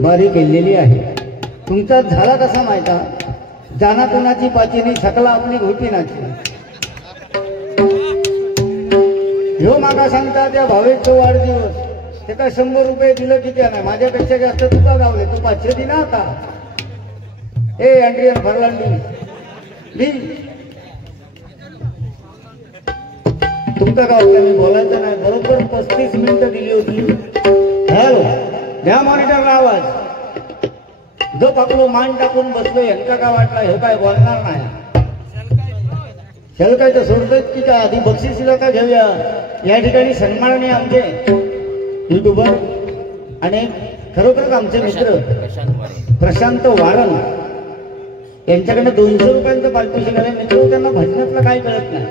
बारी केलेली आहे. तुमचा झाला कसा माहिता, जाना कोणाची पाचीनी सकला आपली घोटीनाची. ह्यो माका सांगता त्या भावेशचा वाढदिवस ते काय 100 रुपये दिलं की त्या नाही, माझ्यापेक्षा जास्त तुका गावले, तू 500 दिना आता. ए अँड्रियन फर्नांडिस तुमका गावलं, मी बोलायचं नाही. बरोबर 35 मिनिटं दिली होती. हॅलो, द्या मॉनिटरला आवाज. जो पाकलो मान टाकून बसलो, यांका काय वाटलं हे काय बोलणार नाही. शलकाय तर सोडतच की काय, आधी बक्षिसीला का घेऊया. या ठिकाणी सन्माननीय आमचे युट्यूबर आणि खरोखरच आमचे मित्र प्रशांत वारन यांच्याकडे 200 रुपयांचं पारितोषिक आले. मित्र त्यांना भजनातलं काय कळत नाही,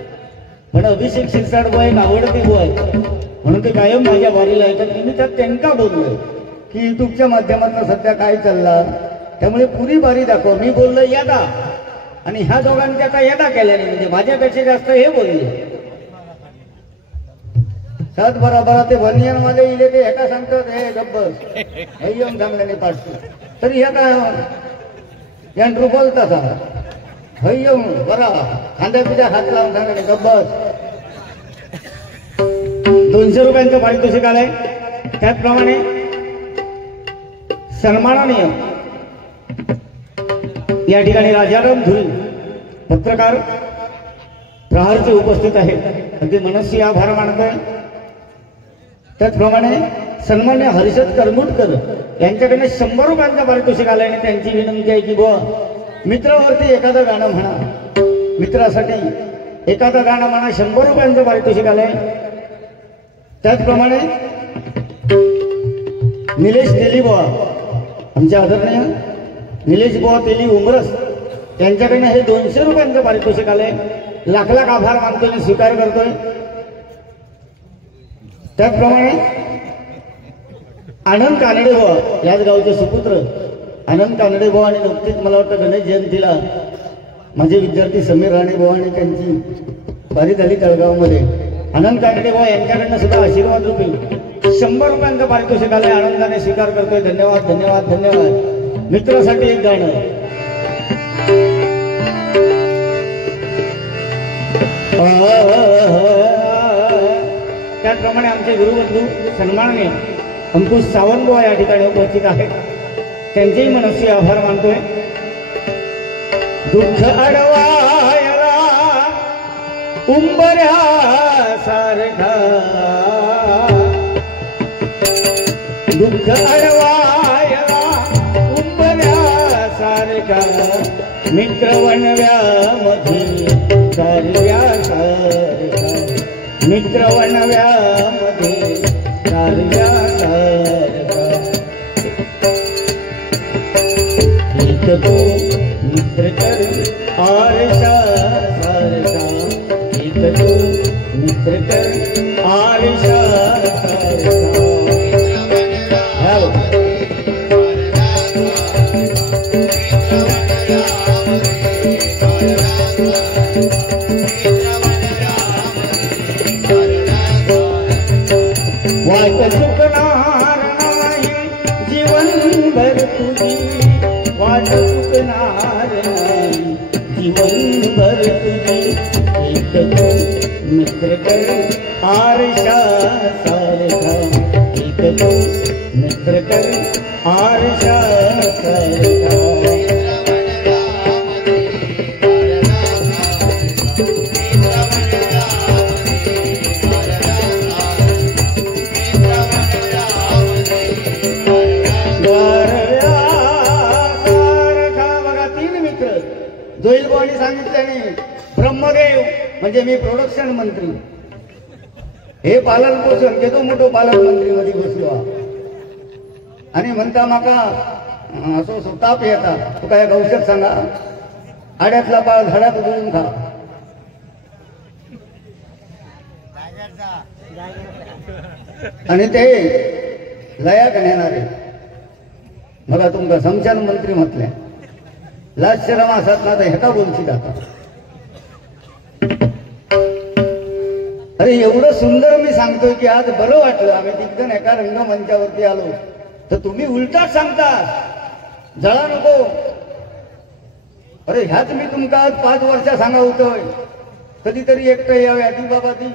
पण अभिषेक शिरसाट बॉय आवडते बॉय म्हणून ते कायम माझ्या बारीला येतात. मी त्यात त्यांना बोललोय की युट्यूबच्या माध्यमातून सध्या काय चाललं, त्यामुळे पुरी बारी दाखव. मी बोललो यादा, आणि ह्या दोघांनी आता यादा केल्याने, म्हणजे माझ्यापेक्षा जास्त हे बोलले. सात बराबर ते बनियन मध्ये इले ते एका सांगतात हे गब्बस हे येऊन चांगल्याने पाठतो, तरी ह्या काय यांट्रू बोलता सांगा हे येऊन बरा खांद्या पिद्या हात लावून सांगले गब्बस. 200 रुपयांचं पारितोषिक आलंय. त्याचप्रमाणे सन्माननीय या ठिकाणी राजाराम धुरी पत्रकार प्रहारचे उपस्थित आहेत, अगदी मनस्वी आभार मानतोय. त्याचप्रमाणे सन्मान्य हर्षद करमुटकर यांच्याकडे 100 रुपयांचा पारितोषिक आलाय आणि त्यांची विनंती आहे की बुवा मित्रावरती एखादं गाणं म्हणा, मित्रासाठी एखादं गाणं म्हणा. 100 रुपयांचं पारितोषिक आलंय. त्याचप्रमाणे निलेश तेली बुवा, आमचे आदरणीय निलेश बुवा तेली उमरस त्यांच्याकडनं हे 200 रुपयांचं पारितोषिक आलंय. लाख लाख आभार मानतोय आणि स्वीकार करतोय. त्याचप्रमाणे आनंद कानडे बुवा, याच गावचे सुपुत्र आनंद कानडे बुवा, आणि नुकतीच मला वाटतं गणेश जयंतीला माझे विद्यार्थी समीर राणे बुवा आणि त्यांची बारी झाली तळगावमध्ये. आनंद कानडे बुवा यांच्याकडनं सुद्धा आशीर्वाद रूपी 100 रुपयांचं पारितोषिक आलंय. आनंदाने स्वीकार करतोय. धन्यवाद धन्यवाद धन्यवाद. मित्रासाठी एक गाणं. त्याचप्रमाणे आमचे गुरुबंधू सन्माननीय अंकुश सावंतबुवा या ठिकाणी उपस्थित आहेत, त्यांचेही मनस्वी आभार मानतोय. दुःख अडवायला उंबऱ्या सारखा, दुःख अडवायला उंबऱ्या सारखा, मित्र वनव्यामध्ये सारख्या सारखा, मित्र वनव्यामध्ये सारख्या सारखा. एक तो मित्र कर आरशा सारखा, एक तो मित्र कर आरशा सारखा. वाट चुकणार नाही जीवनभर तुझी, वाट चुकणार नाही जीवनभर तुझी. एक तू मित्र कर आरशा सारखा, एक तू मित्र कर आरशा सारखा. जोईलबाईंनी सांगितल्याने ब्रह्मदेव म्हणजे मी प्रोडक्शन मंत्री, हे पालन पोषण घेतो मोठो पालन मंत्री मध्ये बसलो आणि म्हणता माका असो ताप येता, तू काय औषध सांगा, आड्यातला पाळ झाडात उडून खा. आणि ते लयाक नेणारे मला तुमका समशान मंत्री म्हटले. लाज शरम असत ना तर ह्याका बोलची जाता. अरे एवढं सुंदर मी सांगतोय की आज बरं वाटलं. आम्ही तिकडून एका रंगमंचावरती आलो तर तुम्ही उलटाच सांगता जळा नको. अरे ह्याच मी तुमका 5 वर्ष सांगा होतोय कधीतरी एकटं यावे आधी बाबा ती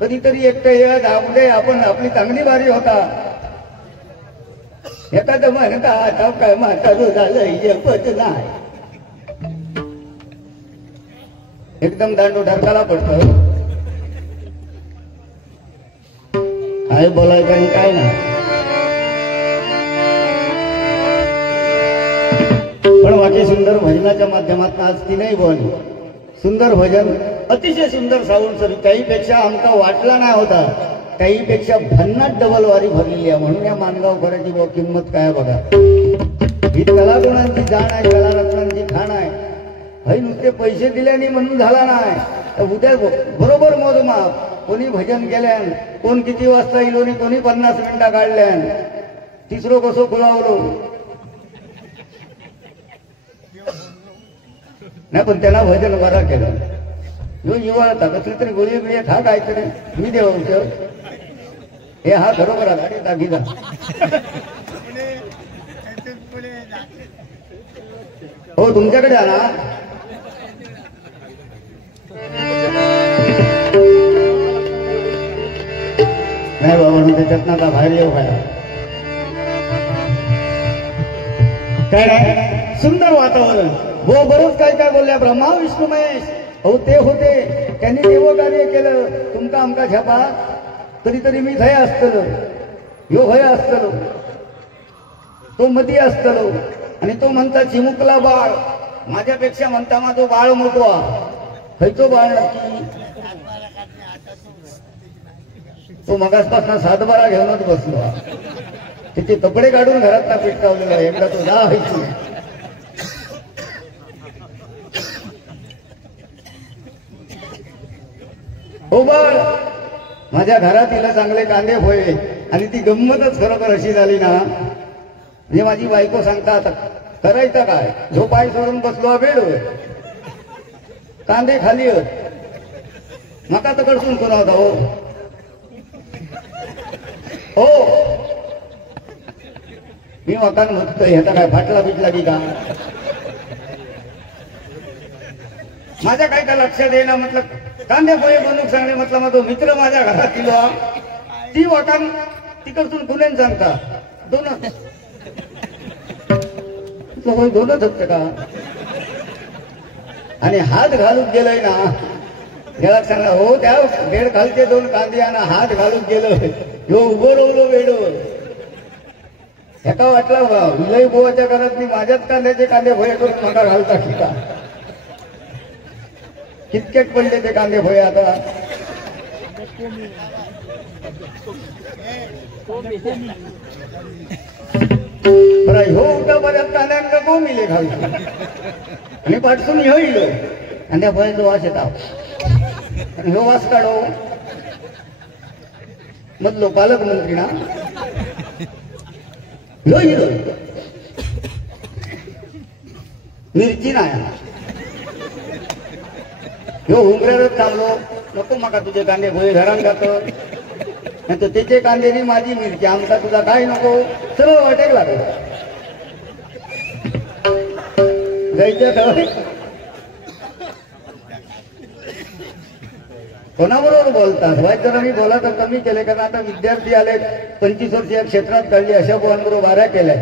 कधीतरी एकटं या जाऊदे आपण आपली चांगली बारी होता. एखादं म्हणता आता काय म्हातारं झालं येपत नाही एकदम दांडो ढरकाला पडतो. काय बोलायचं आणि काय ना. पण वाटे सुंदर भजनाच्या माध्यमातून आज तीनही बोल सुंदर भजन अतिशय सुंदर सावून सर त्याहीपेक्षा आमका वाटला नाही होता त्याहीपेक्षा भन्नाट डबल वारी भरलेली आहे. म्हणून या मानगावकरांची किंमत काय बघा. ही कलागुणांची जाण आहे कलारत्नांची खाण आहे. भाई नुसते पैसे दिल्याने म्हणून झाला नाही तर उद्या बरोबर मोजमाप. कोणी भजन केल्यान कोण किती वाजता येलो आणि कोणी 50 मिनिटं काढल्यान तिसरो कसो खुलावलो नाही. पण त्याला भजन बरा केलं. यो युवाळता कसली तरी गोळी बिळी खा काय तरी मी देव हे हा खरोखर गाडी दाखीचा. हो तुमच्याकडे आला नाही बाबा त्याच्यात ना बाहेर येऊ काय काय नाही. सुंदर वातावरण हो बरोच काय काय बोलल्या ब्रह्मा विष्णू महेश. हो ते होते त्यांनी देव कार्य केलं. तुमका आमका छापा कधीतरी मी भय असतलो ह्यो भय असतलो तो मती असतलो आणि तो म्हणता चिमुकला बाळ माझ्यापेक्षा म्हणता माझो बाळ मोठो खयचो बाळ नक्की. तो मगासपासून 7-12 घेऊनच बसलो. तिचे कपडे काढून घरात पेटवलेला एकदा तो जा व्हायची. हो बाळ माझ्या घरात तिला चांगले कांदे होय आणि ती गंमतच खरोखर अशी झाली ना. म्हणजे माझी बायको सांगता आता करायचं काय जो पाय सोडून बसलो बेड होय कांदे खाली मका तर कडसून कोणा होता हो हो मी मकान म्हणतोय ह्याचा काय फाटला बिटला की का माझ्या काही का लक्षात येईना. म्हटलं कांदे पोहे बनवून सांगणे म्हटलं माझा मित्र माझ्या घरात दिलो ती वाकान तिकडसून कुणेन सांगता दोनच होते का. आणि हात घालून गेलोय ना याला सांगा हो त्या बेड खालचे 2 कांदे आणि हात घालून गेलो ह्यो उभं रोवलो बेडवर. एका वाटला विलय बोवाच्या घरात मी माझ्याच कांद्याचे कांदे भोये करून मला घालता की का. कितकेट पडले ते कांदे भोये आता. बरं ह्यो उठा बऱ्याच कांद्यांका कोमिले घालता आणि पाठसून ह्यो इलो आणि त्या भोयाचा वास येता आणि ह्यो वास काढो मधलो पालकमंत्री ना ह्यो इलो मिरची नाही ह्यो उमऱ्यावरच चाललो नको मका तुझे कांदे भोये घरात जातो नाही तर त्याचे कांदेनी माझी मिरची आमचा तुझा काय नको सरळ वाटेक लागेल जायचं. कोणाबरोबर बोलतात वाईटरांनी बोला तर कमी केले कारण आता विद्यार्थी आले 25 वर्ष या क्षेत्रात काढली अशा पोहांबरोबर बाऱ्या केल्या.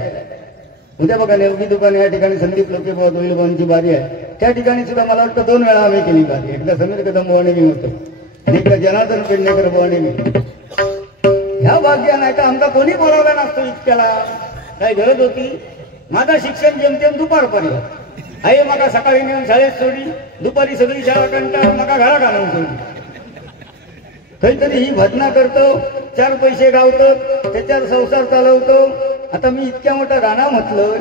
उद्या बघा नेमकी दुकान या ठिकाणी संदीप लोके होईल बोनची बारी आहे त्या ठिकाणी सुद्धा मला वाटतं 2 वेळा आम्ही केली बारी. एकदा समीर कदम बोवाने मी होतो आणि एकदा जनार्दन पेडणेकर बोवाने मी. ह्या भाग्या नाही का आमचा कोणी बोलावला नसतो इतक्याला काय गरज होती. माझा शिक्षण जेमतेम दुपारपर्यंत आई मका सकाळी नेऊन शाळेत सोडी दुपारी सगळी शाळा कंटाळून मका घरात आणून सोडी. काहीतरी ही भजना करतो 4 पैसे गावतो त्याच्यावर संसार चालवतो. आता मी इतक्या मोठा राणा म्हटलं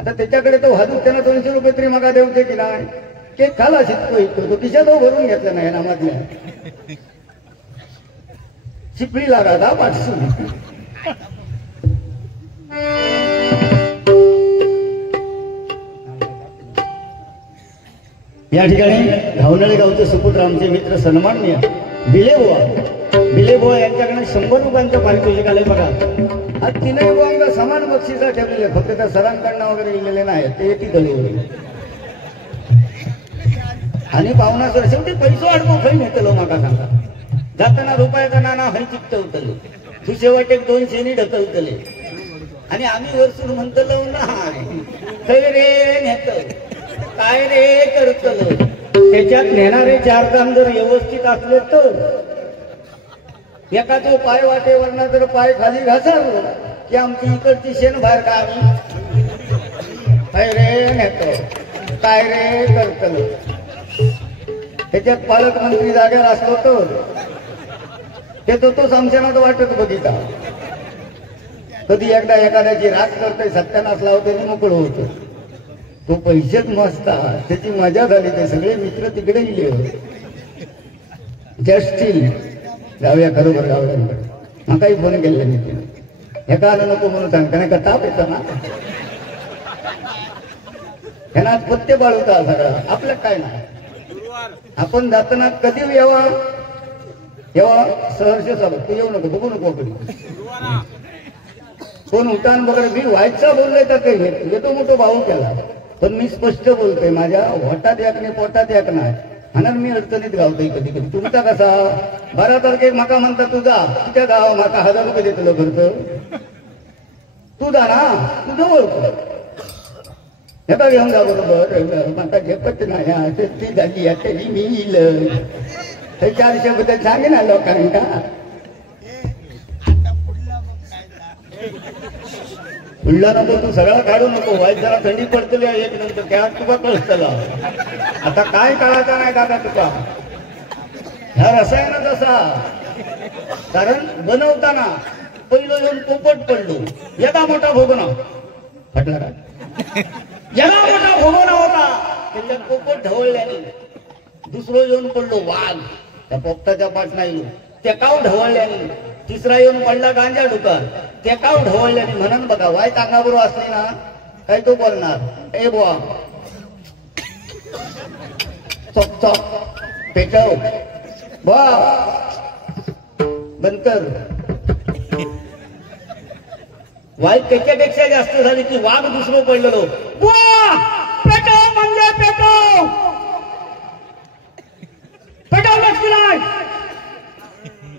आता त्याच्याकडे तो हादूक त्यांना 200 रुपये तरी मका देऊचे की नाही. केक खाला शिकतो इतको तो खिशात भरून घेतला नाही नामातल्या चिपळी लागा पाठसून. या ठिकाणी घावनळे गावचे सुपुत्र आमचे मित्र सन्माननीय बिले बुवा भिले बुवा यांच्याकडे 100 रुपयांचं पारितोषिक आलंय बघा. आज तीनही बुवांना समान बक्षिसा ठेवलेले, फक्त त्या सरांकडनं वगैरे लिहिलेले नाही, ते येते दळी आणि पाहुणा सर शेवटी पैसो अडको खरी नेतलो माका सांगा. जाताना रुपयाचा नाना हय चिकटवतले, तू शेवट 1-2 शेणी ढकलतले आणि आम्ही वरसून म्हणतलो नाही खय रे नेत काय रे करतलं. त्याच्यात नेणारे 4 काम जर व्यवस्थित असले तर एकाचो पाय वाटेवरना जर पाय खाली घासाल की आमची इकडची शेण बाहेर का आम्ही काय रे नेतो काय रे करतलं. त्याच्यात पालकमंत्री जाग्यावर असलो तर तोच आमच्याना तर वाटत बघिता. कधी एकदा एखाद्याची राग करतोय सत्यानाश लावतो मोकळं होतं. तो पैसेच मस्त त्याची मजा झाली. ते सगळे मित्र तिकडे गेले जस्टील जाऊया खरोखर गावड्यांकडे. मकाही फोन केले मी तिने एका आलं नको म्हणून सांग त्याने का ताप येतो ना त्यांना पत्ते बाळवता सगळं आपलं काय नाही. आपण जाताना कधी यावा सहर्ष चालू तू येऊ नको बघू नको कधी कोण उठान वगैरे मी व्हायचा बोललोय तर काही येतो मोठो भाऊ केला. पण मी स्पष्ट बोलतोय माझ्या होटात एक नाही पोटात एक नाही म्हणून मी अडचणीत गावतोय कधी कधी. तुमचा कसा 12 तारखेक माका म्हणता तुझा तुझ्या गाव माका 1000 रुपये देतलो खर्च तू जा ना तुझं ओळख हेका घेऊन जा बरोबर माका झेपत नाही ती झाली तरी मी येईल 400 बद्दल सांगे ना लोकांना. पुढला नको तू सगळा काढू नको वाईट जरा थंडी पडतली एक नंतर त्या तुका कळतला. आता काय काढायचा नाही दादा तुका ह्या रसायन तसा. कारण बनवताना पहिलं येऊन पोपट पडलो एका मोठा भोगना फाटला का एका मोठा भोगना होता त्याच्यात पोपट ढवळल्याने. दुसरं येऊन पडलो वाघ त्या पोपटाच्या पाठ नाही त्या काव ढवळल्याने. तिसरा येऊन पडला गांजा डुकार ते काव ढवळल्याने. म्हणून बघा वाईट अंगाबरोबर असले ना काही तो बोलणार ए बुवा चॉप चॉप पेटव बुवा बंद कर. वाईट त्याच्यापेक्षा जास्त झाली की वाघ दुसरं पडलेलो बुवा पेटव म्हणजे पेटव पेटवलंच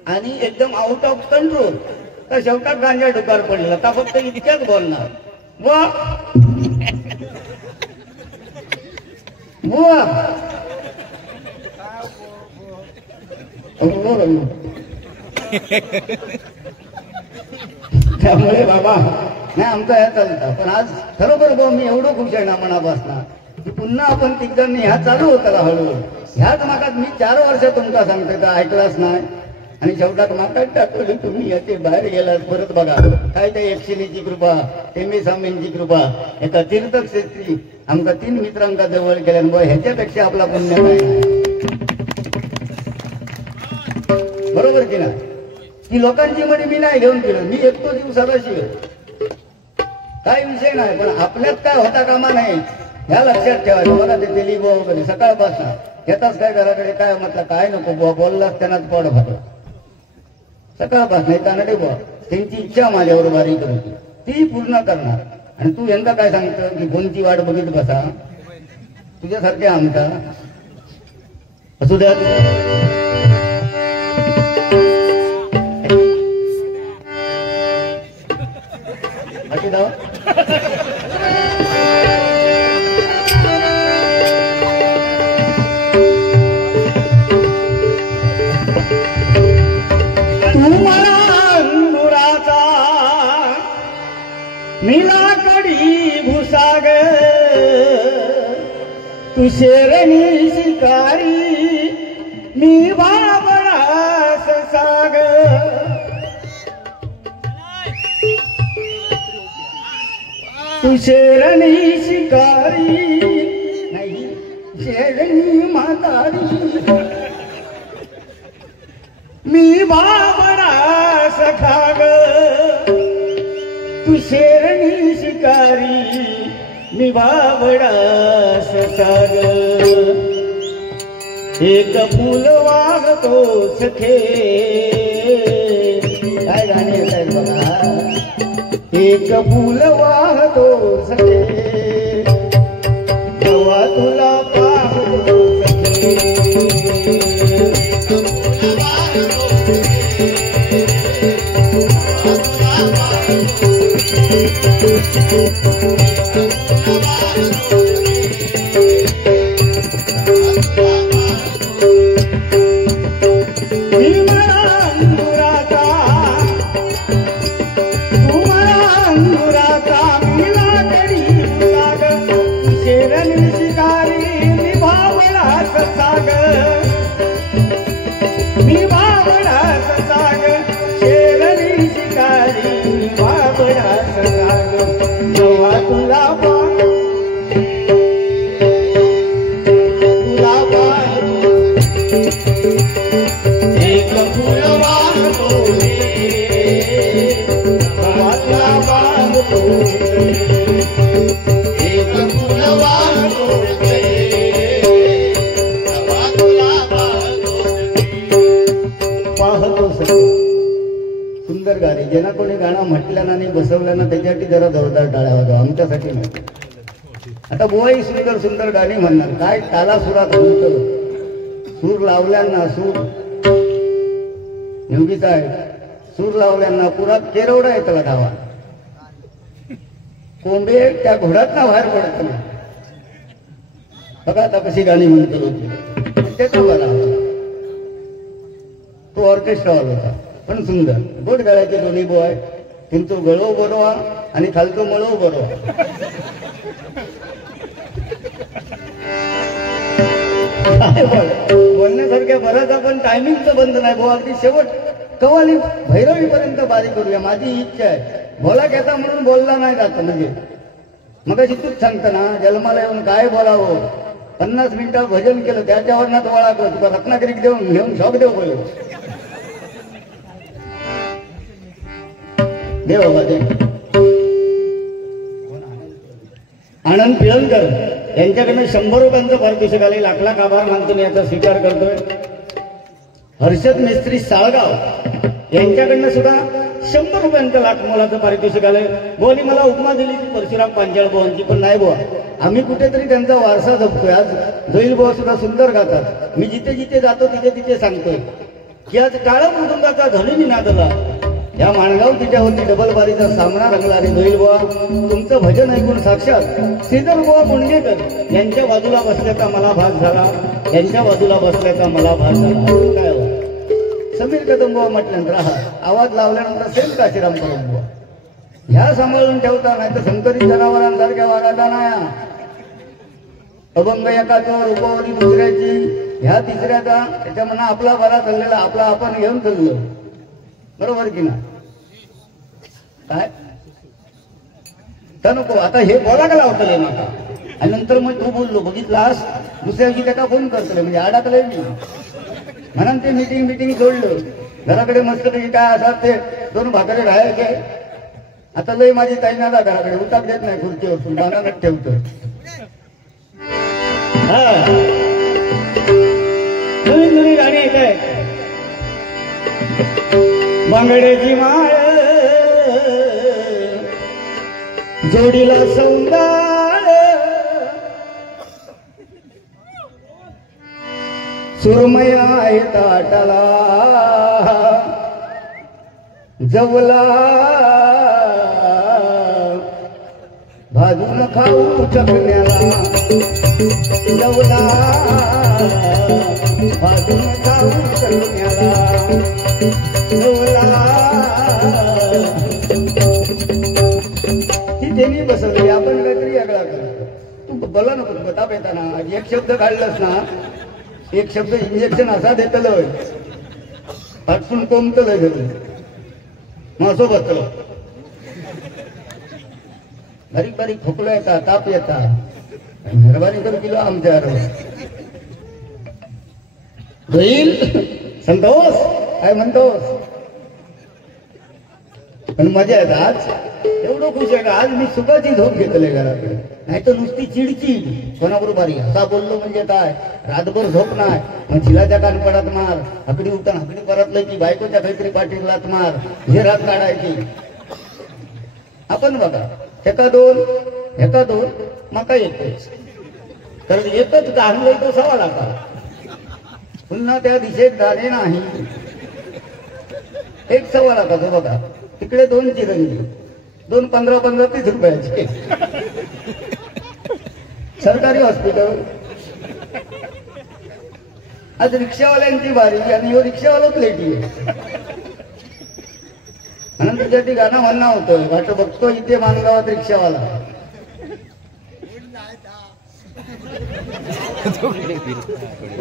आणि एकदम आउट ऑफ कंट्रोल तर शेवटात गांजा डुकार पडलेला. आता फक्त इतक्याच बोलणार बुवा बुवा त्यामुळे बाबा नाही आमचा ह्या चालता. पण आज खरोखर भाऊ मी एवढं खुश आहे ना मनापासना की पुन्हा आपण तिकडनं ह्या चालू होता हळूहळू. ह्याच मागात मी 4 वर्ष तुमचा सांगतोय तर ऐकलाच नाही आणि शेवटात माकात टाकवली तुम्ही याचे बाहेर गेलात. परत बघा काय त्या एकशिनीची कृपा टेमी स्वामींची कृपा एका तीर्थक्षेत्री आमका 3 मित्रांका जवळ केल्यानं ह्याच्यापेक्षा आपला पुण्य नाही. बरोबर की ना की लोकांची मध्ये मी नाही घेऊन गेलो मी एकतो दिवसाला शिव काय विषय नाही. पण आपल्यात काय होता कामा नाही ह्या लक्षात ठेवायचं. बघा ते दिली बुवा वगैरे सकाळपासून येताच काय घराकडे काय म्हटलं काय नको बुवा बोललास त्यांनाच पड भातो सकाळपासून येताना बुवा त्यांची इच्छा माझ्यावर बारीक होती ती पूर्ण करणार. आणि तू यंदा काय सांगतो की कोणची वाट बघित बसा तुझ्यासारखे आमचा असू द्या. बाकी जाऊ मिला कडी भुसाग तू शेरणी शिकारी मी बाबळास साग. तू शेरणी शिकारी नाही शेरणी म्हातारी मी बाबळास खाग. तू शेरणी शिकारी मी बाबडास साग. एक फुल वागतो सखे काय गाणे येत आहेत बघा. एक फुल वाहतो सखे तेव्हा तुला पाहतो सुंदर गाणी. ज्यांना कोणी गाणं म्हटल्यानं आणि बसवल्यानं त्याच्यासाठी जरा जोरदार टाळ्या वाजवा, आमच्यासाठी नाही. आता बुवाई सुंदर सुंदर गाणी म्हणणार, काय ताला सुरात म्हणत, सूर लावल्यांना सूर नेमकीच आहे. सूर लावल्यांना पुरात केरवडा येतला धावा, कोंबे त्या घोड्यात ना बाहेर पडत नाही. बघा आता कशी गाणी म्हणतो त्याचा बरा तो ऑर्केस्ट्रा होता, पण सुंदर गोड गळ्याचे दोन्ही बोय, तुमचं गळो बरोवा आणि खालचं मळो बरोवा. बोलण्यासारख्या बराच आपण टायमिंगचं बंद नाही भाऊ, अगदी शेवट कवाली भैरवीपर्यंत बारी करूया. माझी इच्छा आहे. बोला घेता म्हणून बोलला नाही जात, म्हणजे मग अशी तूच सांगता ना जन्माला येऊन काय बोलावं. 50 मिनिटं भजन केलं त्याच्यावर ना तो वळा तुला रत्नागिरीत देऊन घेऊन शॉक देऊ बोलू देव बाबा दे. आनंद पिळणकर यांच्याकडनं 100 रुपयांचं पारितोषिक आले. लाख लाख आभार मानतो मी याचा स्वीकार करतोय. हर्षद मिस्त्री साळगाव यांच्याकडनं सुद्धा 100 रुपयांचं लाख मोलाचं पारितोषिक आलंय. बोली मला उपमा दिली की परशुराम पांचाळ बुवांची, पण नाही बुवा, आम्ही कुठेतरी त्यांचा वारसा जपतोय. आज जोईल बुवा सुद्धा सुंदर गातात. मी जिथे जिथे जातो तिथे तिथे सांगतोय की आज काळा मृदुंगाचा धनी नादला, या माणगाव तिच्यावरती डबल बारीचा सामना रंगला. आणि जोईल बुवा तुमचं भजन ऐकून साक्षात श्रीधर बुवा मुंडेकर यांच्या बाजूला बसल्याचा मला भास झाला, यांच्या बाजूला बसल्याचा मला भास झाला. काय हो समीर कदम बुवा म्हटल्यानंतर आवाज लावल्यानंतर सेम काशीराम कदम बुवा ह्या सांभाळून ठेवता, नाही तर संकरित जनावरांसारख्या वागायचा नाही. अभंग एकाचं रूपावली दुसऱ्याची ह्या तिसऱ्याचा, त्याच्या मना आपला बरा चाललेला, आपला आपण घेऊन चाललो. बरोबर की ना? काय तर नको आता हे बोलायला लावतले नका. आणि नंतर मग तू बोललो बघितलास दुसऱ्या दिवशी त्याला फोन करतले, म्हणजे अडकले मी म्हणून ते मीटिंग सोडलं. घराकडे मस्त पैकी काय असतात ते 2 भाकरे राहायचे. आता लय माझी ताई ना घराकडे उताप देत नाही, खुर्चीवर बांधानच ठेवतो. नवीन नवीन गाणी येत आहे. बांगड्याची माळ जोडीला सौंदाळ, सुरमय आहे ताटाला जवला, भाजून खाऊ चकण्याला जवला, भाजून खाऊ चकण्याला जवला. ती त्यांनी बसवली, आपण काहीतरी वेगळा करतो. तू बोला नको बताप येताना एक शब्द काढलास ना, एक शब्द इंजेक्शन असा देतलं हटसून कोंबतलं गेलं मासो बसलं. बारीक बारीक खोकला येतात, ताप येतात, मेहरबानी करून किलो आमच्यावर होईल. संतोष काय म्हणतोस? पण मजा येत आज एवढं खुश आहे का आज मी सुखाची झोप घेतले घराकडे. नाही तर नुसती चिडचिड कोणाबरोबर असा बोललो म्हणजे काय रातभर झोप नाही मग झिलाच्या कानपडात मार हकडी उठण हकडी परतलं की बायकोच्या काहीतरी पाठीलात मार हे रात काढायची आपण बघा एका दोन मका येतोच तर येतच आणलंय तो सवा लागा पुन्हा त्या दिशेत दाणे नाही एक सवा लाखाचा बघा तिकडे 2 चिरंजी 2 15 30 रुपयाचे सरकारी हॉस्पिटल आज रिक्षावाल्यांची बारी आणि ह्यो रिक्षावालाच लेटी आहे म्हणून तुझ्यासाठी गाणं म्हणणं होतं वाट बघतो इथे मानगावात रिक्षावाला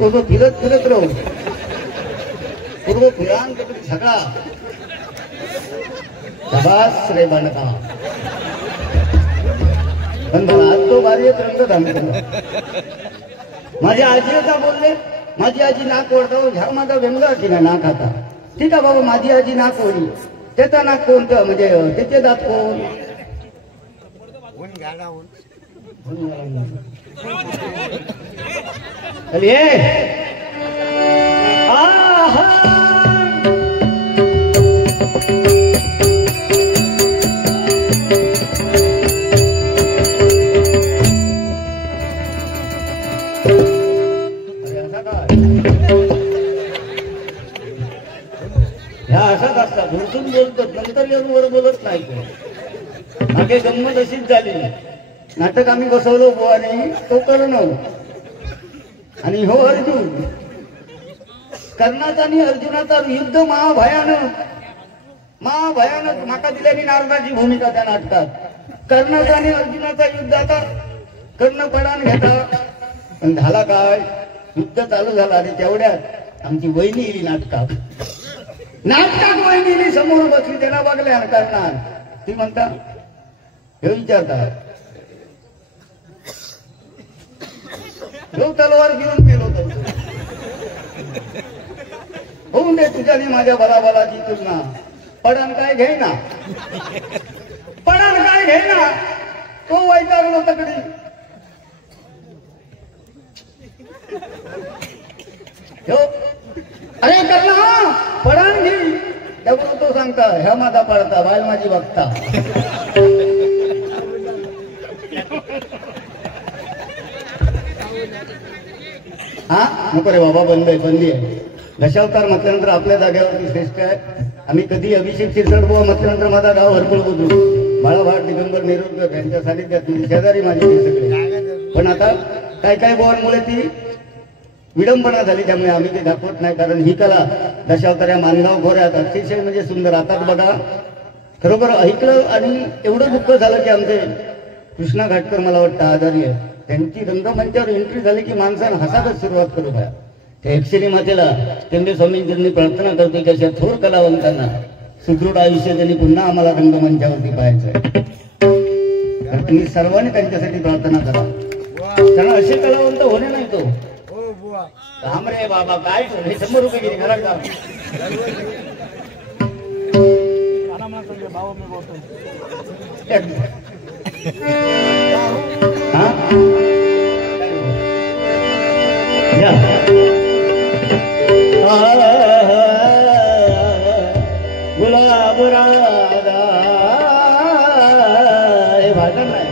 तो फिरत राहू पूर्व फिरांत सगळा शबास रे बनका पण आज तो बारीत रंग थांबतो माझ्या आजीचा बोलले माझी आजी नाक ओढतो ह्या माझा व्यंग की ना नाक आता ठीक आहे बाबा माझी आजी नाक ओढली त्याचा नाक कोणतं म्हणजे त्याचे दात कोण ह्या असाच असतात भरसून बोलतात नंतर येऊन वर बोलत नाही मागे गंमत अशीच झाली नाटक आम्ही बसवलो बुवाने तो कर्ण आणि हो अर्जुन कर्णाचा आणि अर्जुनाचा युद्ध महाभयानक माका दिल्याने नारदाची भूमिका त्या नाटकात कर्णाचा आणि अर्जुनाचा युद्ध आता कर्ण पडान घेता पण झाला काय युद्ध चालू झालं आणि तेवढ्यात आमची वहिनी येईल नाटकात वहिनी समोर बसली त्यांना बघल्या करणार ती म्हणता हे विचारतात तलवार घेऊन गेलो होऊन दे तुझ्याने माझ्या बलाबलाची तुलना पडण काय घेईना तो वैतागलो तकडी अरे करना पडण घे त्यामुळे तो सांगता ह्या माझा पडता बाय माझी बघता हा नको रे बाबा बंदी आहे दशावतार म्हटल्यानंतर आपल्या जागेवरती श्रेष्ठ आहे आम्ही कधी अभिषेक शिरसटबुवा म्हटल्यानंतर माझा गाव हरकुळ बोलू बाळाभाट दिगंबर नेरुरकर यांच्या सानिध्यात शेजारी माझी सगळे पण आता काय बुवांमुळे ती विडंबना झाली त्यामुळे आम्ही ते दाखवत नाही कारण ही कला दशावतार या मानगाव खोऱ्यात अतिशय म्हणजे सुंदर आता बघा खरोखर ऐकलं आणि एवढं दुःख झालं की आमचे कृष्णा घाटकर मला वाटतं आजारी आहे त्यांची रंगमंचावर एंट्री झाली की माणसानं हसातच सुरुवात करू द्या त्या एकशेरी मातेला टेंबे स्वामींनी प्रार्थना करते की अशा थोर कलावंतांना सुदृढ आयुष्य त्यांनी पुन्हा आम्हाला रंगमंचावरती पाहायचंय तर तुम्ही सर्वांनी त्यांच्यासाठी प्रार्थना करा कारण असे कलावंत होणे नाही तो राम रे बाबा काय 100 रुपये गेली घरात का गुलाब राधा हे भाषण नाही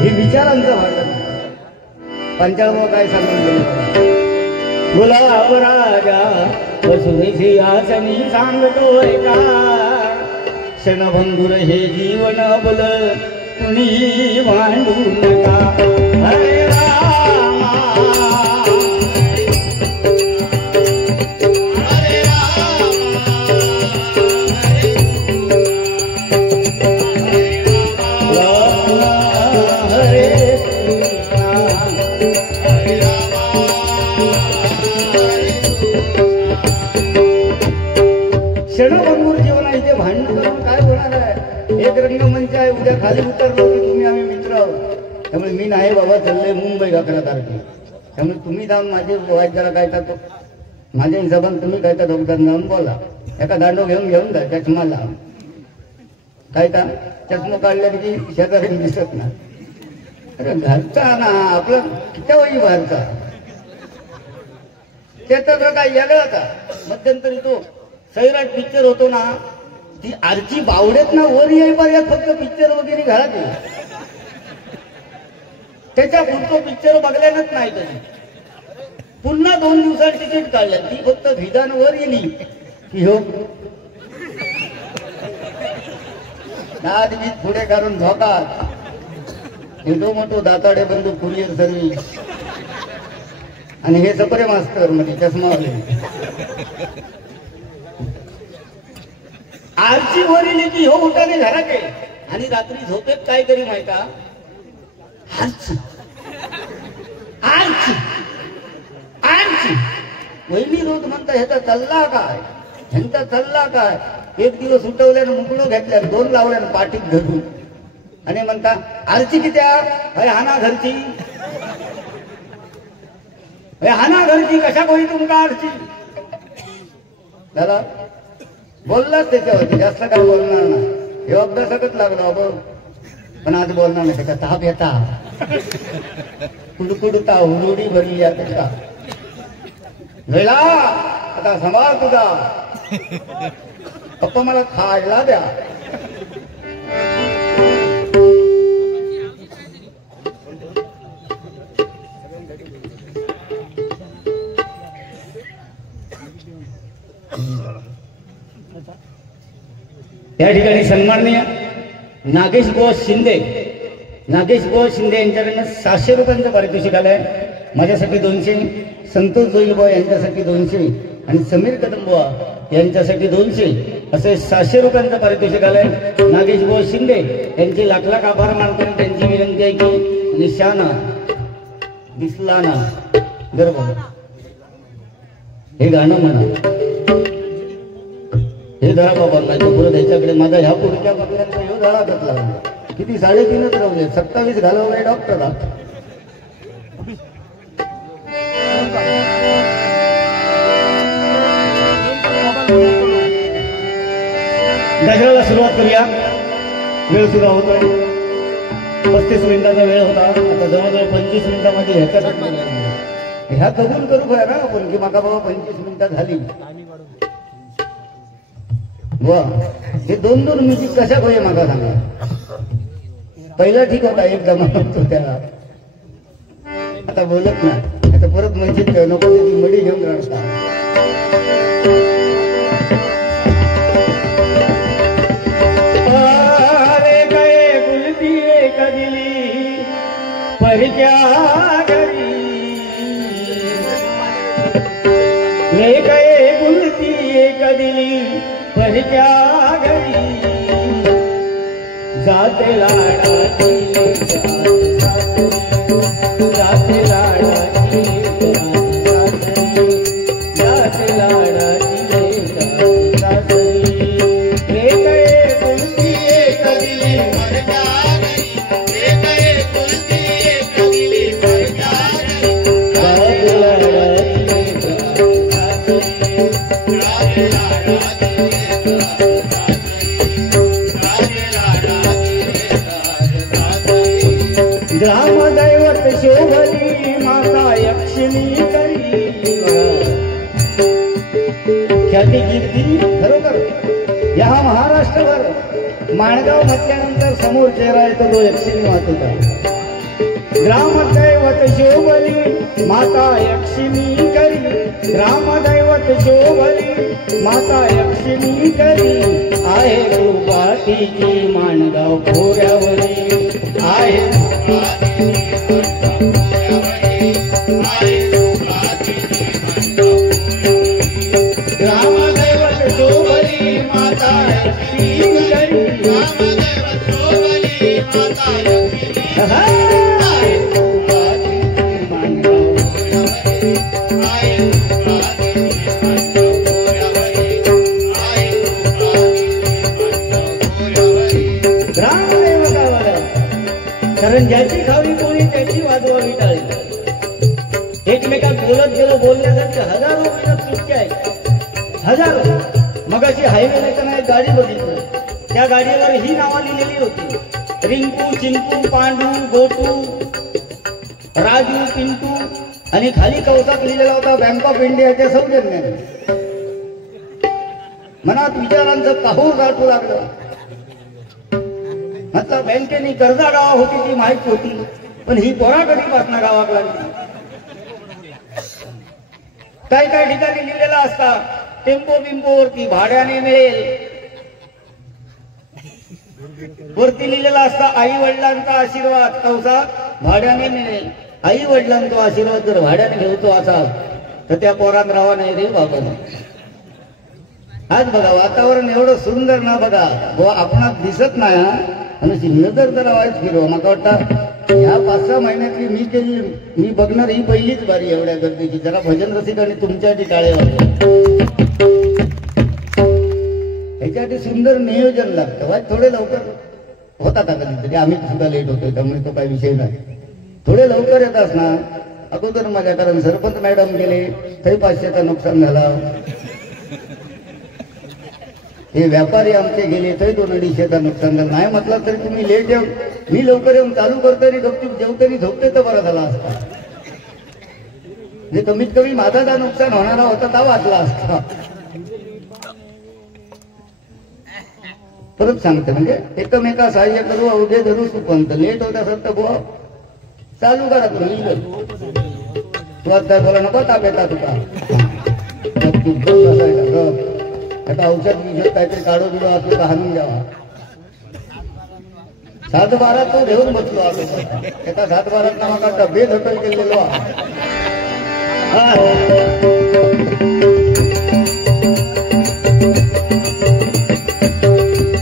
हे विचारांचं भाषण पंचांग काय सांगून गेले गुलाब राजा वसुनी आसनी सांगतोय का क्षणभंगुर हे जीवन बोल कुणी मांडू नका हरे रामा क्षणभंगूर जीवन आहे ते भांडण करून काय होणार आहे एक रंगमंच आहे उद्या खाली उतरलो की तुम्ही आम्ही मित्र आहोत त्यामुळे मी नाही बाबा चाललंय मुंबई 11 तारखेला त्यामुळे तुम्ही जाऊन माझे वाईट काय करतो माझ्या हिशोबाने तुम्ही काय तर डॉक्टर जाऊन बोला एका दांडो घेऊन जा चष्मा लाव काय का चष्मा काढल्या की शेजारी दिसत ना अरे घरचा ना आपलं किती वही बाहेरचा त्याचा काय वेगळा का. मध्यंतरी तो सैराट पिक्चर होतो ना, ती आरची बावडेत ना वर येईपर्यंत फक्त पिक्चर वगैरे घरात आहे. त्याच्या पुढचं पिक्चर बघल्यानच नाही कधी. पुन्हा 2 दिवसात तिकीट काढलं, ती फक्त भिदान वर येली की हो दाद बीत पुढे काढून झोकात एवढो मोठो दाताडे बंधू कुरिअर सर्व्हिस आणि हे सपरे मास्तर म्हणजे चष्मा आरची वरील की हो उठाने घराचे आणि रात्री झोपेत काय तरी माहिती आरची आरची आरची वहिनी रोज म्हणता ह्याचा चालला काय ह्यांचा चालला काय. एक दिवस उठवल्यानं मुकलो घेतल्यानं 2 लावल्यानं पाठीत धरून आणि म्हणता आरची कित्या अरे हाना घरची हाना घरची कशा कोणी तुमका आरची. दादा बोललाच त्याच्यावरती जास्त काय बोलणार नाही. हे अभ्यासाकच लागलो बघ पण आज बोलणार नाही. त्याचा ताप येता कुडकुडता हुरुडी भरली या त्याचा वेळा आता सांभाळ तुझा पप्पा मला खायला द्या. या ठिकाणी सन्माननीय नागेश बुवा शिंदे यांच्याकडनं 700 रुपयांचं पारितोषिक आलंय. माझ्यासाठी 200, संतोष जोईल बुवा यांच्यासाठी 200 आणि समीर कदम बुवा यांच्यासाठी 200 असे 700 रुपयांचं पारितोषिक आलंय. नागेश बुवा शिंदे यांचे लाख लाख आभार मानतो. त्यांची विनंती आहे की निशाना दिसला ना गर्भ हे गाणं म्हणा. हे धरा बाबा नाही पुढे त्याच्याकडे माझा ह्या पुढच्या बघल्यानंतर ह्यो धडा घातला. किती 3.5च राहले 27 घालवलाय डॉक्टरला. गजराला सुरुवात करूया. वेळ सुरू होतोय. 35 मिनिटाचा वेळ होता. आता जवळजवळ 25 मिनिटामध्ये ह्या कबूल करू खरं ना आपण की मागा बाबा 25 मिनिटात झाली. वा हे 2-2 म्युझिक कशा होय मागा सांगा. पहिला ठीक होता एकदा म्हणतो त्याला आता बोलत नाही. आता परत म्हणजे नको मडी घेऊन रडता. अरे गए गुलती एक दिली परक्या घरी ले गए गुलती एक दिली परक्या घरी जाते लाडाची जाते लाडाची जाते लाडाची ले गए गुलती एक दिली परक्या घरी ले गए गुलती एक दिली परक्या घरी जाते लाडाची जाते लाडाची ग्रामदैवत शोभली माता यक्षिणी करी ख्याती कीर्ती खरोखर या महाराष्ट्रभर माणगाव म्हटल्यानंतर समोर चेहरा येतो तो यक्षिणी मातेचा. ग्रामदैवत शोभली माता यक्षिणी करी ग्रामदैवत शोभली माता यक्षिणी करी आहे कृपा तिची माणगाव खोऱ्यावरी आहे ग्रामदैवत शोभली माता यक्षिणी करी ग्रामदैवत शोभली माता यक्षिणी कारण ज्याची खावी कोणी त्याची वाजवावी टाळी. एकमेकात बोलत गेलो बोलण्यासाठी हजारो मिनिट सुटके आहेत. हजारो. मगाशी हायवे नाही गाडी बघितली. त्या गाडीवर ही नावं लिहिलेली होती रिंकू चिंकू पांडू गोटू राजू पिंटू आणि खाली कवसात लिहिलेला होता बँक ऑफ इंडियाच्या सौजन्याने. मनात विचारांचं काहूर गाठू लागलं. म्हटलं बँकेने कर्जा गावा होती ती माहिती होती, पण ही पोरा कधीपासून गावात लागली. काही काही ठिकाणी लिहिलेला असता टेम्पो बिंपो वरती भाड्याने मिळेल, वरती लिहिलेला असता आई वडिलांचा आशीर्वाद कवसात भाड्याने मिळेल. आई वडिलांचा आशीर्वाद जर भाड्याने घेतो असा तर त्या पोरात राहा नाही रे बाबा. आज बघा वातावरण एवढं सुंदर ना बघा आपणात दिसत नाही आणि नजर जरा वाईट फिरवा. मला वाटतं ह्या 5-6 महिन्यातली मी बघणार ही पहिलीच बारी एवढ्या गर्दीची. जरा भजन रसिक आणि तुमच्यासाठी टाळे वाजवा. ह्याच्यासाठी सुंदर नियोजन लागतं. वाईट थोडे लवकर होता का कधीतरी, आम्ही सुद्धा लेट होतोय त्यामुळे तो काही विषय नाही. थोडे लवकर येतात ना अगोदर माझ्या, कारण सरपंच मॅडम गेले तरी 500चा नुकसान झाला. हे व्यापारी आमचे गेले तरी 200-250चा नुकसान झालं. नाही म्हटलं तरी तुम्ही लेट येऊन मी लवकर येऊन चालू करतो आणि गपचूप जेवतरी झोपते तर बरा झाला असता. म्हणजे कमीत कमी माझा जा नुकसान होणारा होता ता वाचला असता. परत सांगते म्हणजे एकमेका सहाय्य करू अवघे धरू सुपंत. लेट होत असत तर बुवा चालू करा तुम्ही. तू आता बोला नको ताप येता तुका आता औषध विषय काहीतरी काढू दिलो असलो तर हाणून द्यावा. 7-12 तो घेऊन बसलो आलो. एका 7-12 माका डबे धटल केलेलो.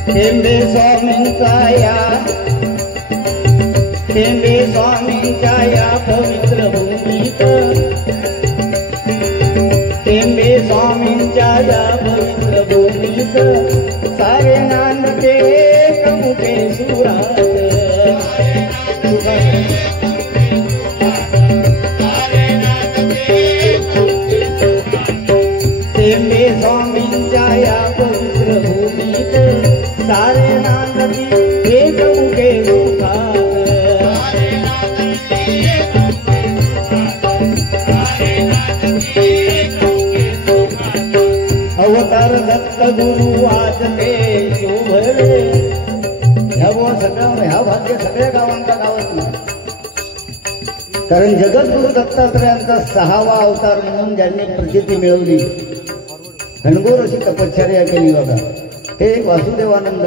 टेंबे स्वामींचा या पवित्र भूमीत, टेंबे स्वामींच्या या पवित्र भूमीत सारे नांदते कमुटे सुरात. टेंबे स्वामींच्या या पवित्र भूमीत सारे नांदते कमुटे सुरात. अवतार दत्त गुरु आज ते शोभले. ह्या भाग्य सगळ्या गावांचा गावात नाही, कारण जगद्गुरु दत्तात्रयांचा 6वा अवतार म्हणून ज्यांनी प्रसिद्धी मिळवली, घनघोर अशी तपश्चर्या केली बघा, ते वासुदेवानंद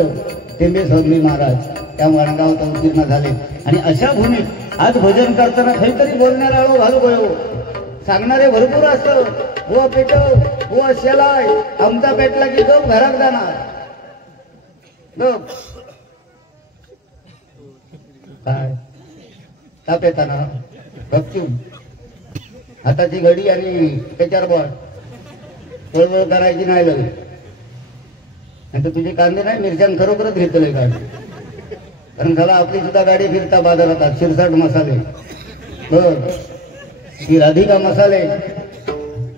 टेंबे स्वामी महाराज त्या माणगावात अवतीर्ण झाले. आणि अशा भूमीत आज भजन करताना काहीतरी बोलणारा आलो घालू गयो सांगणारे भरपूर असतं. बुवा पेटव, बुवा शेलाय, आमचा पेटला की गप घरात जाणार. गप काय ताप येताना गपचूप हाताची घडी आणि त्याच्यावर बॉल तळवळ करायची नाही लगेच. नंतर तुझे कांदे नाही मिरच्यान खरोखरच घेतलंय गाडी, कारण झाला आपली सुद्धा गाडी फिरता बाजारात 66 मसाले. बर ही राधिका मसाले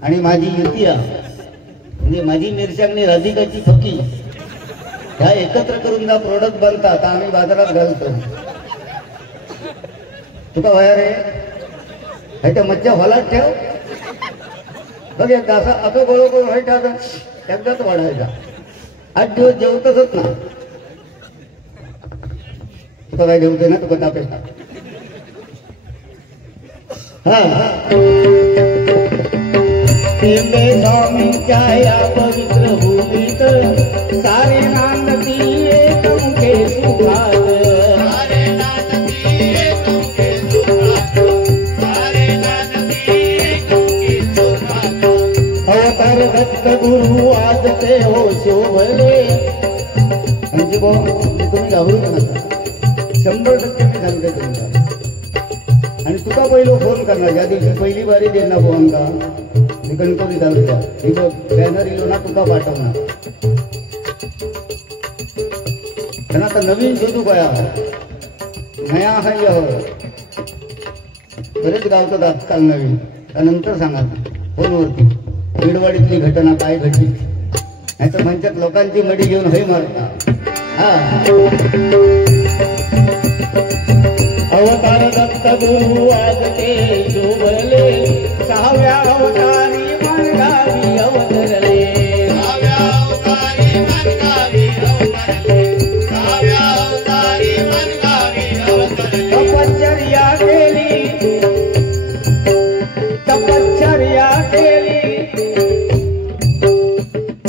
आणि माझी युतिया म्हणजे माझी मिरच्यानी राधिकाची फकी ह्या एकत्र करून जा प्रोडक्ट बनतात आम्ही बाजारात घालतो. तुका वया रे ह्याच्या मच्छा हॉलात ठेव बघ एकदा असा असं गोळ करून व्हायचा एकदाच वाढायचा. 8 दिवस जेवतच ना. तुका काय जेवते ना तुका ताप येतात. टेंबे स्वामींच्या या पवित्र भूमीत सारे नांदती एकमुखे सुखात. अवतार दत्त गुरु आज ते हो शोभले. म्हणजे तुम्ही घाबरू नका, 100% मी सांगते तुमचा. आणि तुका पहिलो फोन करणार ज्या दिवशी पहिली बारी देणार फोन का कणकवली तालुक्या हे बॅनर इलो ना तुका पाठवणार. पण आता नवीन शोधू काय नया आहे बरेच गावचं आजकाल नवीन. त्यानंतर सांगा फोनवरती बिडवाडीतली घटना काय घडली, नाही तर म्हणतात लोकांची मडी घेऊन हे मारता. हा अवतार दत्त गुरु आज ते शोभले, 6व्या अवतारी मनगावी अवतरले, 6व्या अवतारी मनगावी अवतरले, 6व्या अवतारी मनगावी अवतरले. तपश्चर्या केली, तपश्चर्या केली,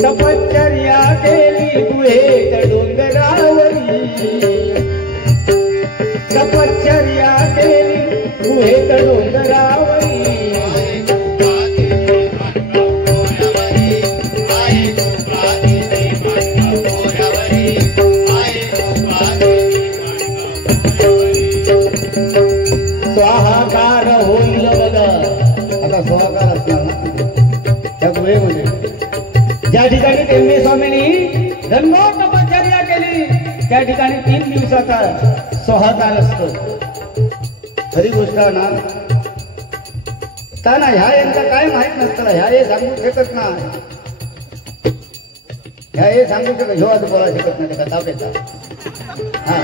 तपश्चर्या केली गुहेत डोंगरावरी, तपश्चर्या केली गुहेत डोंगरावरी. स्वाहाकार होईल बघा, आता स्वाहाकार असणार ना त्या गुहेमध्ये. ज्या ठिकाणी टेंबे स्वामींनी धनगोर तपश्चर्या केली त्या ठिकाणी 3 दिवसाचा स्वाहाकार असतो. खरी गोष्ट ना का ना, ह्या यांना काय माहित नसतं, ह्या हे सांगू शकत नाही, ह्या हे सांगू शकत, ह्यो आज बोला शकत नाही का ताप येतात. हा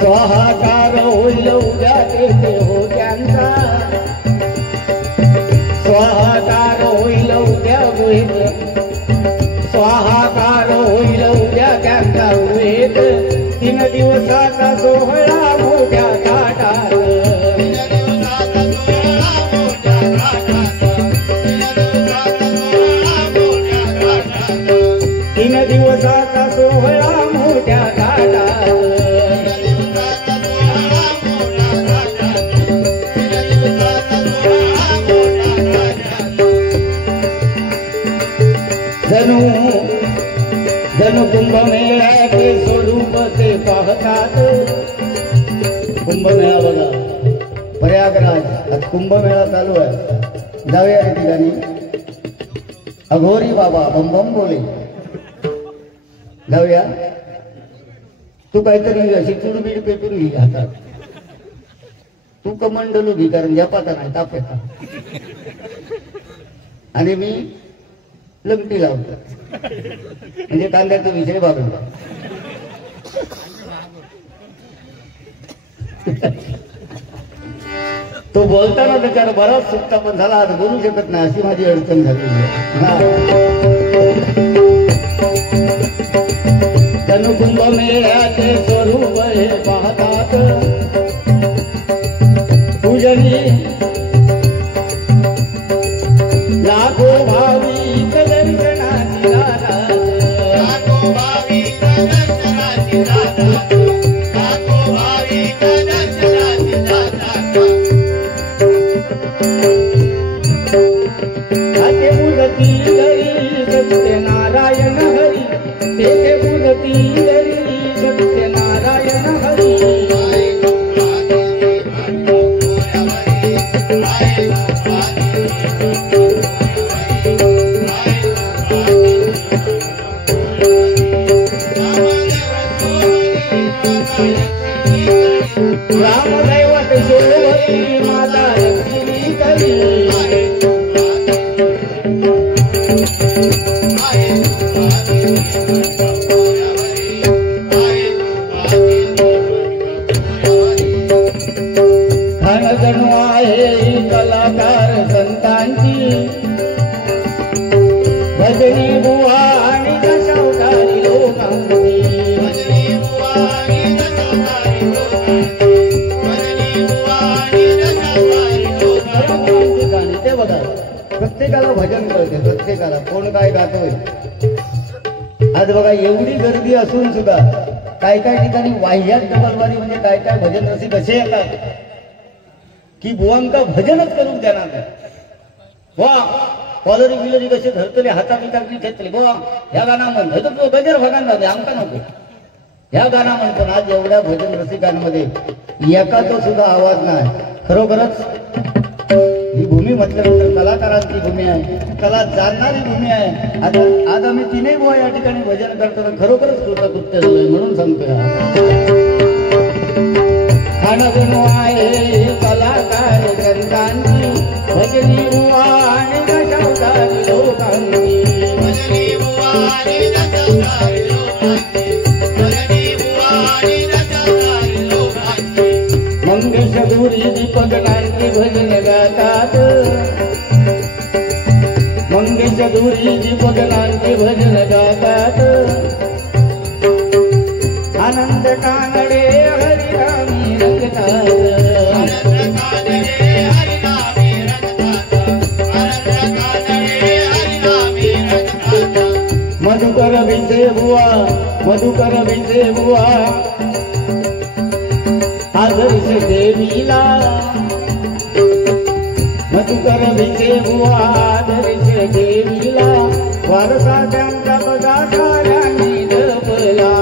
स्वाहाकार होईल उद्या तेथे हो त्यांचा, स्वाहाकार होईल उद्या गुहेत, स्वाहाकार होईल उद्या त्यांचा गुहेत. 3 दिवसाचा सोहळा मोठ्या थाटात, 3 दिवसाचा सोहळा मोठ्या थाटात. जणू जणू कुंभमेळ्याचे स्वरूप ते पाहतात. कुंभमेळा बघा, प्रयागराज आज कुंभमेळा चालू आहे. जाऊया रे ठिकाणी. अघोरी बाबा बम बम बोले, जाऊया. तू काहीतरी अशी चुडबीड पेटून घे हातात, तू कमंडलू घे, कारण जपाता नाही ताप येतात. आणि मी लंगटी लावतो, म्हणजे कांद्याचा विषय बाजूला. तो बोलताना त्याच्यावर बराच सुट्टा पण झाला, आज बोलू शकत नाही अशी माझी अडचण झाली. जणू कुंभमेळ्याचे स्वरूप हे पाहतात. पूजनी लाखो भाविक दर्शनाची जातात, लाखो भाविक दर्शनाची जातात, लाखो भाविक दर्शनाची जातात. हाते बुजती दरी सत्यनारायण हरी, तेथे बुजती दरी सत्यनारायण हरी. रामदैवत शोभती माता लक्ष्मी करी, जणू आहे कलाकार संतांची, भजनी बुवा आणि दशावतारी लोकांची, भजनी बुवा आणि दशावतारी लोकांची, भजनी बुवा आणि दशावतारी लोकांची. ते बघा, प्रत्येकाला भजन कळते, प्रत्येकाला कोण काय गातोय. आज बघा एवढी गर्दी असून सुद्धा काय काय ठिकाणी वाह्यात डबलवारी, म्हणजे काय काय भजन रसिक असे येतात की बुवांका भजनच करून देणार नाही. वा कॉलरी बिलरी कसे धरतले, हाता बिताकली घेतले, बुवा ह्या गाणं म्हणतो तो गजर भगान जाते, आमका नको ह्या गाणं म्हणतो. आज एवढ्या भजन रसिकांमध्ये एकाचा सुद्धा आवाज नाही. खरोखरच ही भूमी म्हटल्यानंतर कलाकारांची भूमी आहे, कला जाणणारी भूमी आहे. आज आम्ही 3 बुवा या ठिकाणी भजन करतो, खरोखरच कृतकृत्य झालोय म्हणून सांगतोय. खाणगुणू आहे कलाकार संतांची, भजनी बुवा आणि दशावतारी लोकांची, भजनी बुवा आणि दशावतारी लोकांची, धुरी दीपकनांचे भजन गातात आनंद कानडे हरिनामी रंगतात मधुकर विसे बुवा मधुकर विसे बुवा आदर्श देवीला मधुकर विसे बुवा आदर्श देवीला वारसा त्यांचा बघा साऱ्यांनी जपला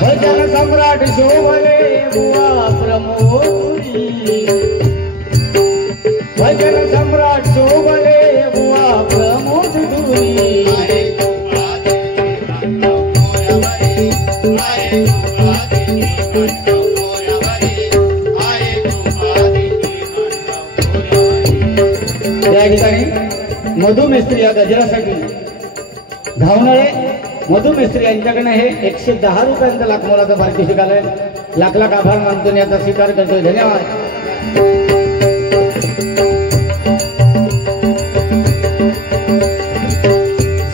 भजन सम्राट शोभले बुवा प्रमोदी भजन सम्राट शोभले बुवा प्रमोद दुरी या ठिकाणी मधुमेस्त्री या गजरासाठी धावणारे मधुमेस्त्री यांच्याकडे हे 110 रुपयांचा लाख मोलाचा पारितोषिक आलंय. लाख लाख आभार मानतो याचा स्वीकार करतोय. धन्यवाद.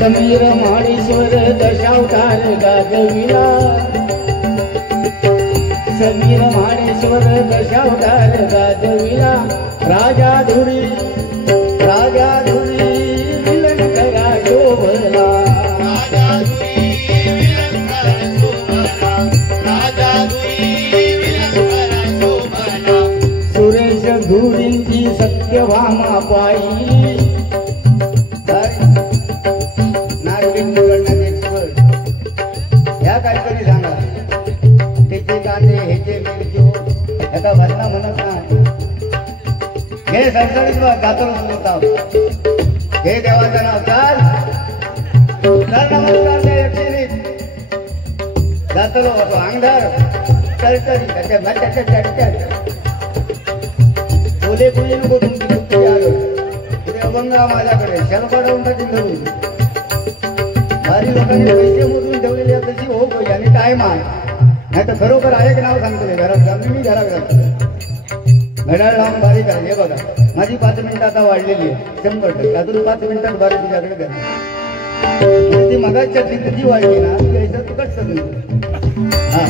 समीर माळेश्वर दशावतार गाजविला समीर माळेश्वर दशावतार गाजविला राजा धुरी विलन करा शोभला सुरेश धुरींची सत्यभामा पायी नारळी निवडण्यात एक्सपर्ट ह्या काहीतरी सांगा त्याचे कांदे ह्याचे मिरचो एका भजना म्हणत नाही हे सरसरीत गातलो सुरताव हे देवाचं नाव चाल नमस्कार ते एकशेरीत गातलो होतो अंगधार चरचरी त्याच्या भाच्याच्या चटच्या बोले कुणी नको तुमची मुक्ती आलो उद्या अभंगा माझ्याकडे शरपाडवून टाकीन धरून भारी लोकांनी पैसे मोजून ठेवलेले तशी हो पाहिजे आणि काय मान नाही तर खरोखर आहे की नाव सांगतो मी घरात जाऊन मी घरात घालतो घड्याळ लावून बारीक आहे. हे बघा माझी 5 मिनिटं आता वाढलेली आहे 100%. अजून 5 मिनिटात बारीक तुझ्याकडे घ्या ती मगाच्या किती वाढली ना तू कट हा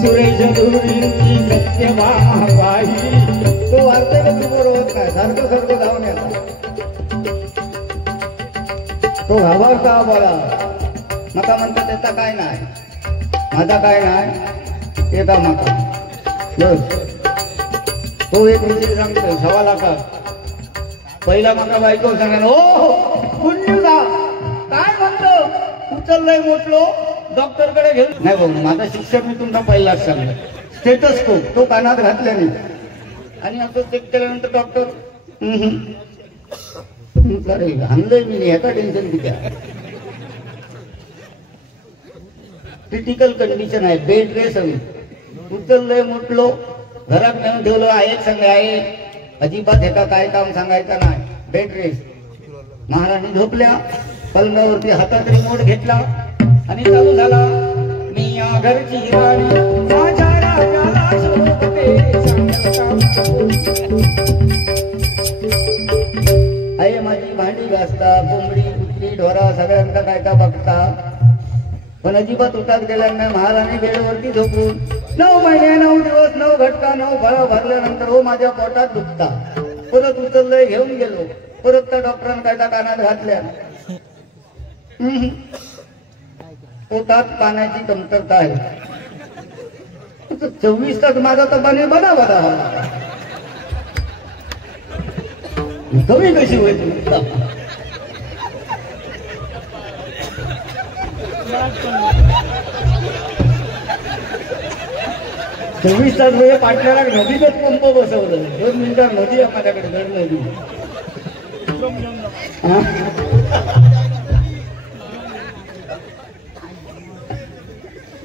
सुरेश धुरींची सत्यभामा पायी तो वार्तेला तू बरोबर होत नाही सारखं जाऊन येतो तो घाबरता बोला मका म्हणतो त्याचा काय नाही माझा काय नाही ते का मका बस तो एक विषय सांगतो 1.5 लाखात पहिला मका बायको सांगा हो पुण्य काय म्हणतो उचललंय मोठलो डॉक्टरकडे घेऊन नाही भाऊ माझा शिक्षक मी तुमचा पहिलाच सांगला स्टेटस्कोप तो कानात घातल्याने आणि असं चेक केल्यानंतर डॉक्टर आणलंय मी ह्याचा टेन्शन किती क्रिटिकल कंडिशन आहे बेड रेस हवी उचललंय मोठलो घरात नेऊन ठेवलं आहे सांग आहे अजिबात ह्याचा काय काम सांगायचं नाही बेड रेस महाराणी झोपल्या पलंगावरती हातात रिमोट घेतला आणि चालू झाला मी या घरची राणी माझ्या राजाला शोभते आई माझी भांडी घासता कोंबडी कुत्री ढोरा सगळ्यांचा काय का बघता पण अजिबात उठात गेल्या नाही. महाराणी बेडवरती झोपून 9 महिने 9 दिवस 9 घटका 9 फळा भरल्यानंतर हो माझ्या पोटात दुखता परत उचललंय घेऊन गेलो परत त्या डॉक्टरांनी काय कानात घातल्या पोटात पाण्याची कमतरता आहे. 24 तास माझा तर पाणी बना कमी कशी होईल 24 तास वेळ पाटल्याला नदीतच पंप बसवलं 2 मिनिटात नदी आहे माझ्याकडे गड नदी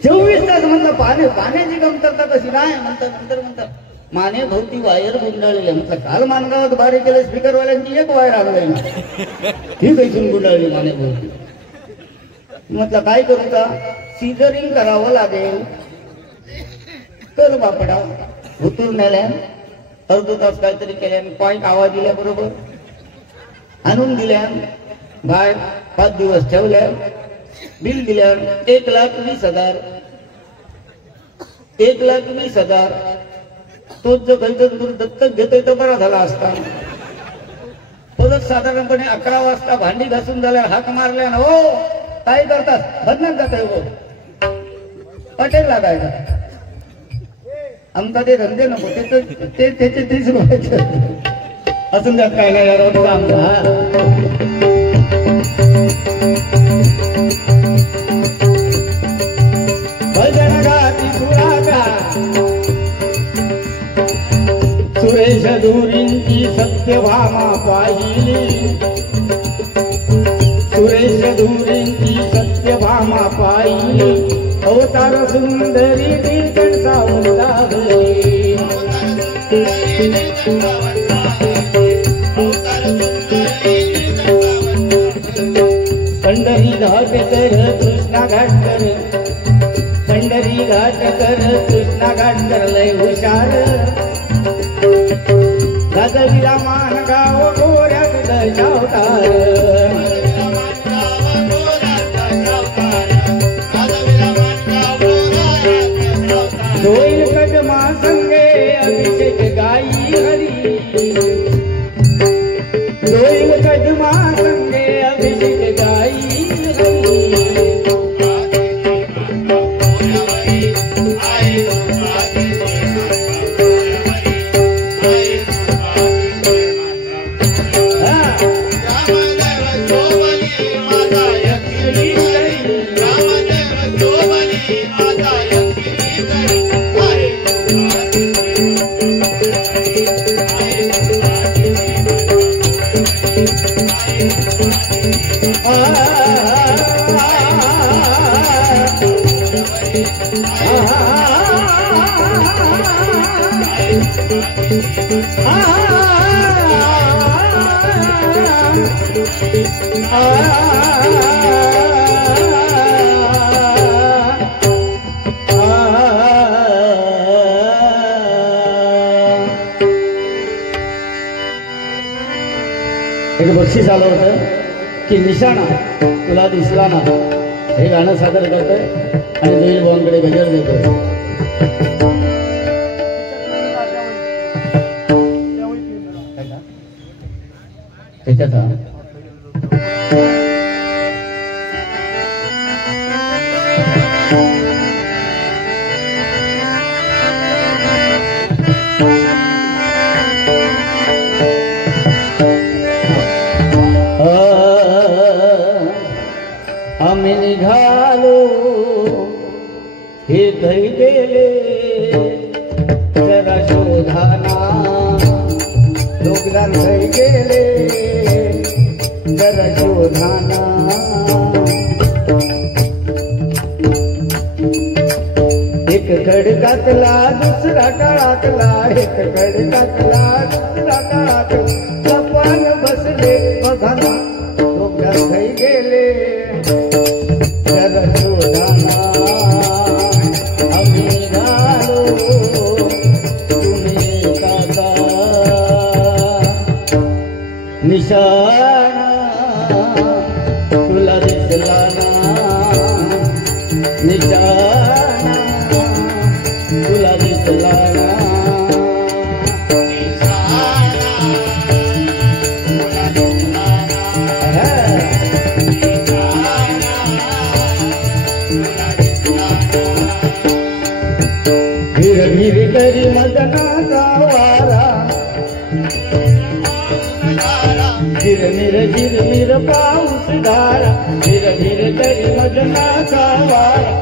24 तास म्हणलं पाण्याची कमतरता कशी नाही म्हणतात माने भोवती वायर गुंडाळलेली म्हटलं काल मानगावात बारीक केलं स्पीकरवाल्यांची एक वायर आणलाय ना ही कैसून गुंडाळली माने भोवती. म्हटलं काय करू का सिझरिंग करावं लागेल तर बापडा उतरून नेल्यान अर्ध तास काहीतरी केल्यान पॉईंट आवाज दिल्या बरोबर आणून दिल्यान बाय 5 दिवस ठेवल्या बिल दिल्यान 1,20,000 1,20,000 तोच जर काहीतरी दूर दत्तक घेतोय तर बरा झाला असता. परत साधारणपणे 11 वाजता भांडी घासून झाल्यावर हाक मारल्या ना हो काय करतात बदनाम जात हो पटेल लागायला आमचा ते धंदे नको ते त्याचे तेच बघायचे असून त्यात काय नाही यार आमचा भजन गाती सुरागा सुरेश धुरींची सत्यभामा पाहिली सुरेश धुरींची सत्यभामा पाहिली अवतार सुंदरी ती सावली पंढरी घाट कर कृष्णा घाट कर पंढरी घाट कर कृष्णा घाट कर लय हुशार राजवीरा मान गाव गोऱ्यात दशावतार होईल कदमा संगे अभिषेक गाई हरी होईल कदमा संगे अभिषेक गाई एक बक्षीस आलं होतं की निशाणा तुला दिसला ना हे गाणं सादर करतोय आणि जोईल भावांकडे गजर देतोय. त्याच्यात आम्ही निघालो हे घरी गेले जरा शोधाना लोकदान घरी गेले जरा शोधाना एक खडकातला दुसरा काळातला एक खडकातला दुसरा काळातला लपान बसले बघाना लोकदान घरी गेले जरा शोधाना आम्ही निघालो तुम्ही काका निशाणा तुला दिसला ना निशाणा तुला दिसला ना धीर करी मदनाचा वारा झिरमिर पाऊस धारा धीर करी मदनाचा वारा